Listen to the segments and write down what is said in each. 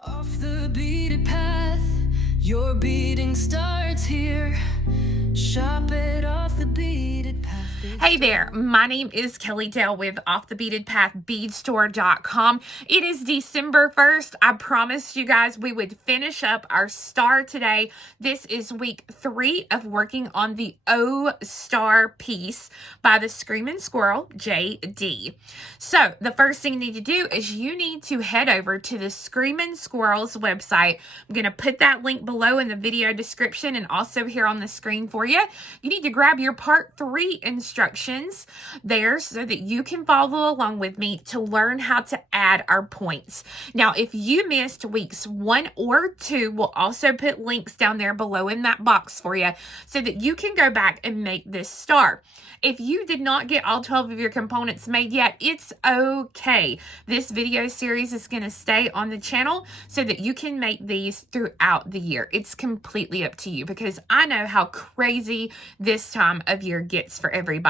Off the beaten path, your beating starts here. Shop it off the beaten path. Hey there, my name is Kelly Dale with Off the Beaten Path Beadstore.com. It is December 1st. I promised you guys we would finish up our star today. This is week 3 of working on the O Star piece by the Screamin Squirrel, JD. So the first thing you need to do is you need to head over to the Screamin Squirrel's website. I'm going to put that link below in the video description and also here on the screen for you. You need to grab your part 3 instructions there so that you can follow along with me to learn how to add our points. Now, if you missed weeks 1 or 2, we'll also put links down there below in that box for you so that you can go back and make this star. If you did not get all 12 of your components made yet, it's okay. This video series is going to stay on the channel so that you can make these throughout the year. It's completely up to you because I know how crazy this time of year gets for everybody.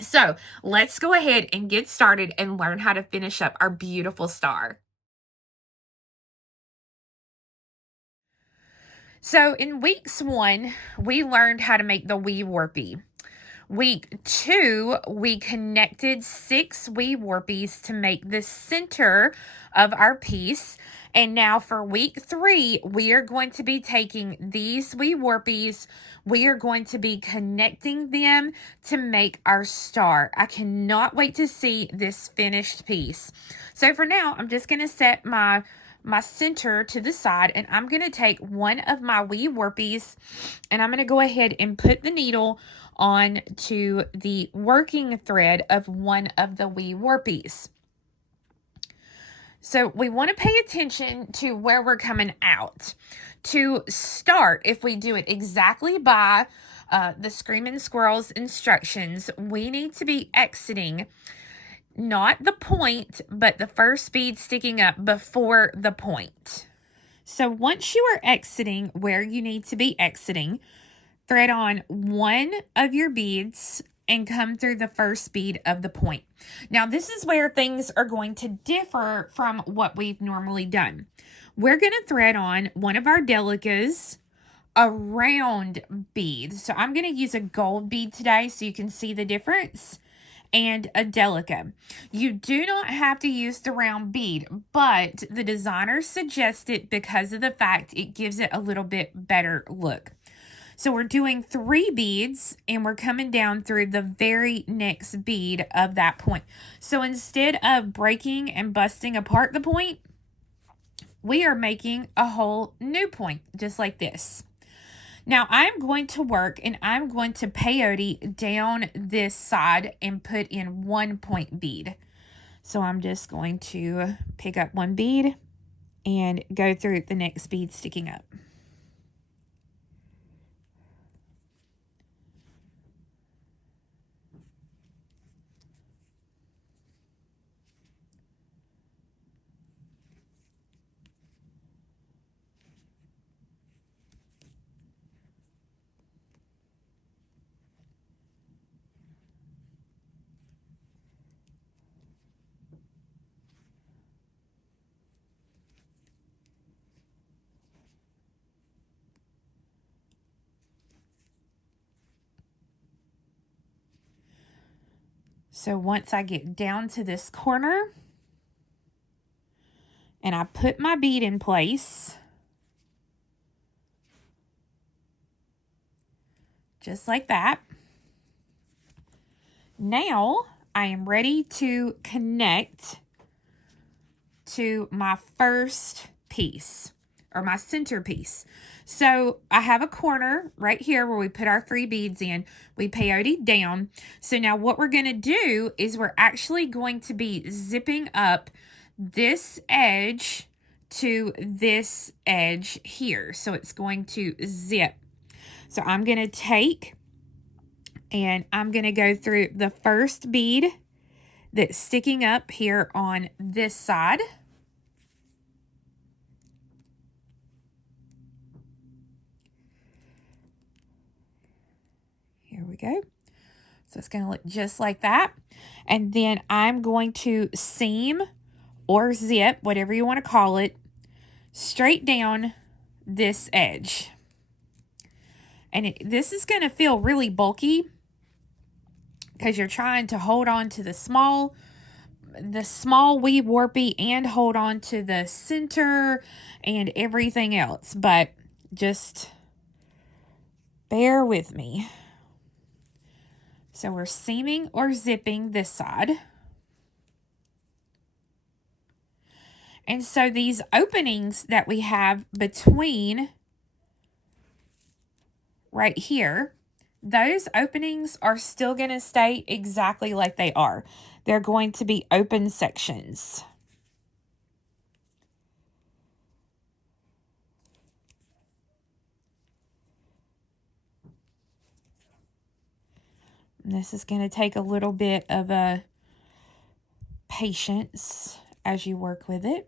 So let's go ahead and get started and learn how to finish up our beautiful star. So in weeks 1, we learned how to make the wee warpy. Week 2, we connected 6 wee warpies to make the center of our piece. And now for week 3, we are going to be taking these wee warpies. We are going to be connecting them to make our star. I cannot wait to see this finished piece. So for now, I'm just going to set my center to the side, and I'm going to take one of my wee warpies, and I'm going to go ahead and put the needle on to the working thread of one of the wee warpies. So we want to pay attention to where we're coming out. To start, if we do it exactly by the Screamin Squirrel's instructions, we need to be exiting not the point, but the first bead sticking up before the point. So once you are exiting where you need to be exiting, thread on one of your beads and come through the first bead of the point. Now, this is where things are going to differ from what we've normally done. We're going to thread on one of our delicas, a round bead. So I'm going to use a gold bead today so you can see the difference, and a delica. You do not have to use the round bead, but the designer suggests it because of the fact it gives it a little bit better look. So we're doing 3 beads and we're coming down through the very next bead of that point. So instead of breaking and busting apart the point, we are making a whole new point, just like this. Now I'm going to work and I'm going to peyote down this side and put in 1 point bead. So I'm just going to pick up 1 bead and go through the next bead sticking up. So once I get down to this corner and I put my bead in place, just like that. Now I am ready to connect to my first piece, or my center piece. So I have a corner right here where we put our 3 beads in. We peyote down. So now what we're going to do is we're actually going to be zipping up this edge to this edge here. So it's going to zip. So I'm going to take and I'm going to go through the first bead that's sticking up here on this side. Here we go. So it's going to look just like that. And then I'm going to seam or zip, whatever you want to call it, straight down this edge. And this is going to feel really bulky because you're trying to hold on to the small wee warpy and hold on to the center and everything else. But just bear with me. So we're seaming or zipping this side. And so these openings that we have between right here, those openings are still going to stay exactly like they are. They're going to be open sections. And this is going to take a little bit of a patience as you work with it.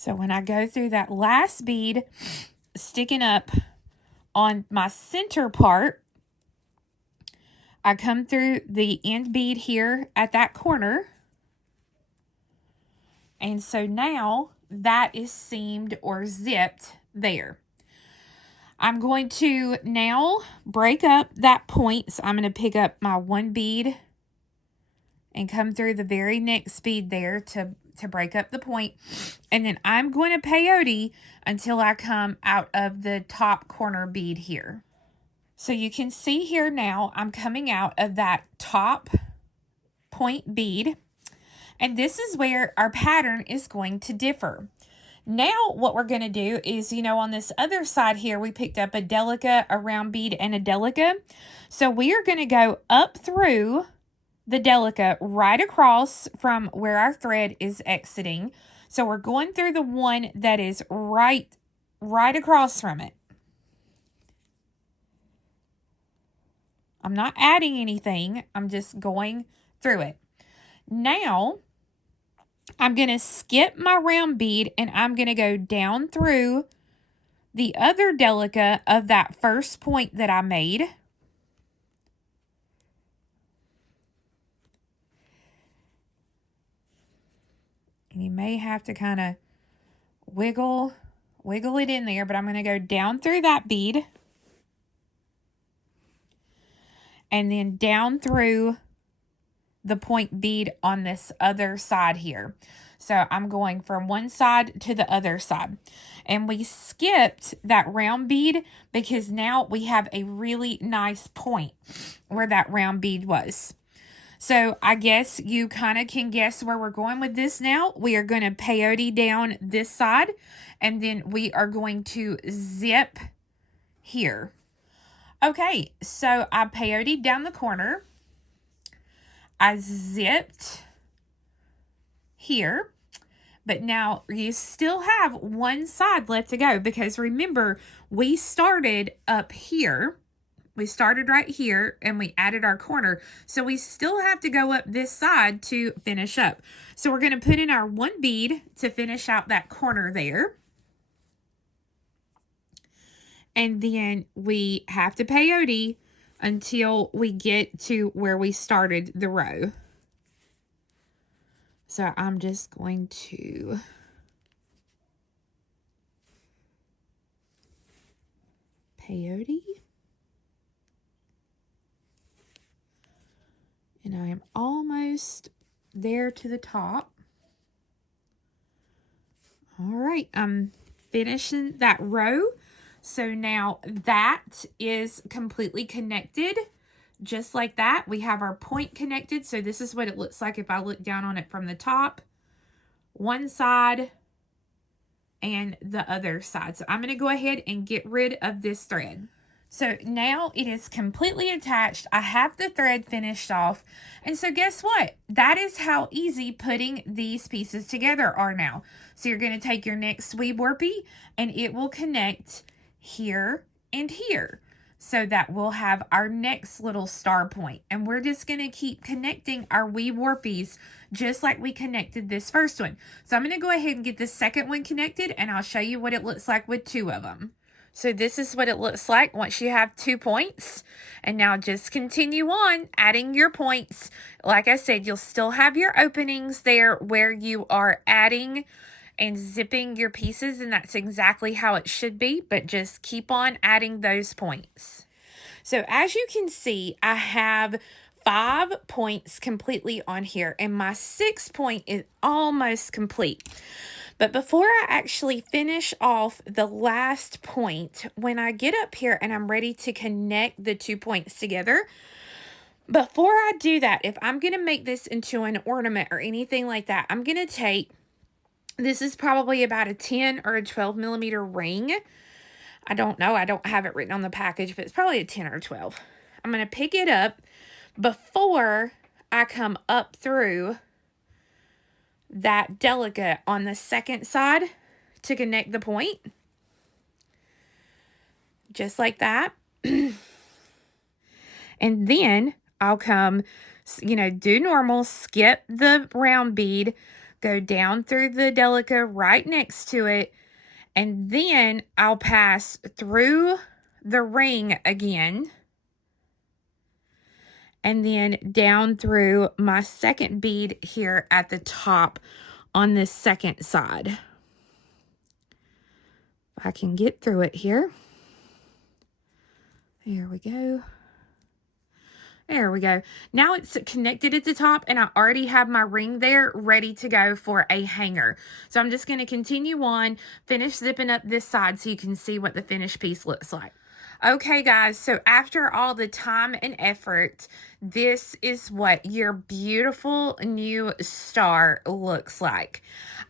So when I go through that last bead sticking up on my center part, I come through the end bead here at that corner. And so now that is seamed or zipped there. I'm going to now break up that point. So I'm going to pick up my one bead and come through the very next bead there to break up the point. And then I'm going to peyote until I come out of the top corner bead here. So you can see here now I'm coming out of that top point bead. And this is where our pattern is going to differ. Now what we're going to do is, on this other side here, we picked up a delicate, a round bead, and a delicate. So we are going to go up through the delicate right across from where our thread is exiting. So we're going through the one that is right across from it. I'm not adding anything. I'm just going through it. Now, I'm going to skip my round bead and I'm going to go down through the other delicate of that first point that I made. And you may have to kind of wiggle it in there, but I'm going to go down through that bead and then down through the point bead on this other side here. So I'm going from one side to the other side. And we skipped that round bead because now we have a really nice point where that round bead was. So I guess you kind of can guess where we're going with this now. We are going to peyote down this side, and then we are going to zip here. Okay, so I peyote down the corner. I zipped here, but now you still have one side left to go because remember, we started up here. We started right here and we added our corner. So we still have to go up this side to finish up. So we're going to put in our one bead to finish out that corner there. And then we have to peyote until we get to where we started the row. So I'm just going to peyote. And I am almost there to the top. All right, I'm finishing that row. So now that is completely connected. Just like that, we have our point connected. So this is what it looks like if I look down on it from the top. One side and the other side. So I'm going to go ahead and get rid of this thread. So now it is completely attached. I have the thread finished off. And so guess what? That is how easy putting these pieces together are now. So you're going to take your next sweep warpy and it will connect here and here. so that we'll have our next little star point. And we're just going to keep connecting our wee warpies just like we connected this first one. So I'm going to go ahead and get the second one connected, and I'll show you what it looks like with 2 of them. So this is what it looks like once you have 2 points. And now just continue on adding your points. Like I said, you'll still have your openings there where you are adding and zipping your pieces, and that's exactly how it should be, but just keep on adding those points. So as you can see, I have 5 points completely on here, and my 6th point is almost complete. But before I actually finish off the last point, when I get up here and I'm ready to connect the 2 points together, before I do that, if I'm going to make this into an ornament or anything like that, I'm going to take, this is probably about a 10 or a 12 millimeter ring. I don't know. I don't have it written on the package, but it's probably a 10 or a 12. I'm going to pick it up before I come up through that delicate on the second side to connect the point. Just like that. And then I'll come, do normal, skip the round bead, go down through the delicate right next to it, and then I'll pass through the ring again, and then down through my second bead here at the top on this second side. If I can get through it here. There we go. There we go. Now it's connected at the top, and I already have my ring there ready to go for a hanger. So I'm just going to continue on, finish zipping up this side so you can see what the finished piece looks like. Okay, guys, so after all the time and effort, this is what your beautiful new star looks like.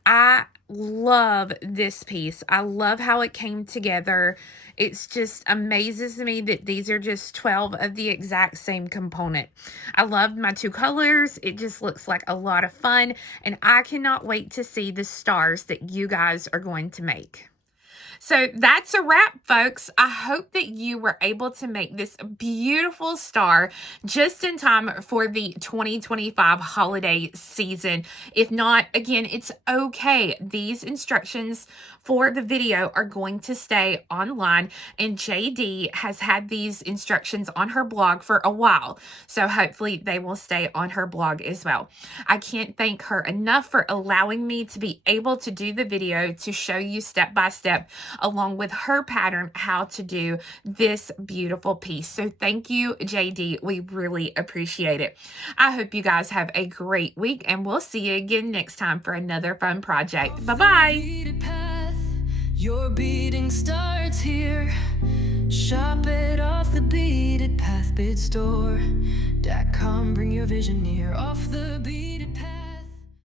I love this piece. I love how it came together. It's just amazes me that these are just 12 of the exact same component. I love my 2 colors. It just looks like a lot of fun, and I cannot wait to see the stars that you guys are going to make. So that's a wrap, folks. I hope that you were able to make this beautiful star just in time for the 2025 holiday season. If not, again, it's okay. These instructions for the video are going to stay online, and JD has had these instructions on her blog for a while, so hopefully they will stay on her blog as well. I can't thank her enough for allowing me to be able to do the video to show you step by step, along with her pattern, how to do this beautiful piece. So thank you, JD. We really appreciate it. I hope you guys have a great week, and we'll see you again next time for another fun project. Bye-bye. Your beading starts here. Shop it off the beaded path, beadstore.com. Bring your vision near off the beaded